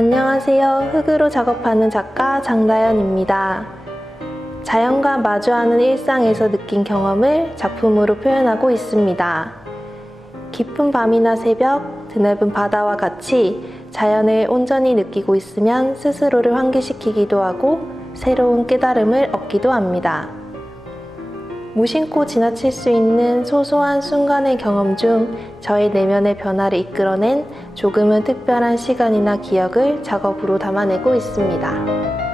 안녕하세요. 흙으로 작업하는 작가 장다연입니다. 자연과 마주하는 일상에서 느낀 경험을 작품으로 표현하고 있습니다. 깊은 밤이나 새벽, 드넓은 바다와 같이 자연을 온전히 느끼고 있으면 스스로를 환기시키기도 하고 새로운 깨달음을 얻기도 합니다. 무심코 지나칠 수 있는 소소한 순간의 경험 중 저의 내면의 변화를 이끌어낸 조금은 특별한 시간이나 기억을 작업으로 담아내고 있습니다.